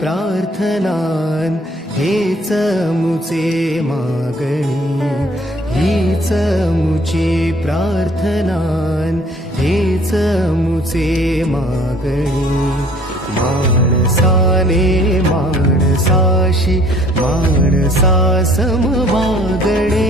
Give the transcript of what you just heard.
प्रार्थनान हेच मुचे मागणी, हीच मुची प्रार्थनान हेच मुचे मागणी. माणसाने माणसाशी माणसासम वागणे,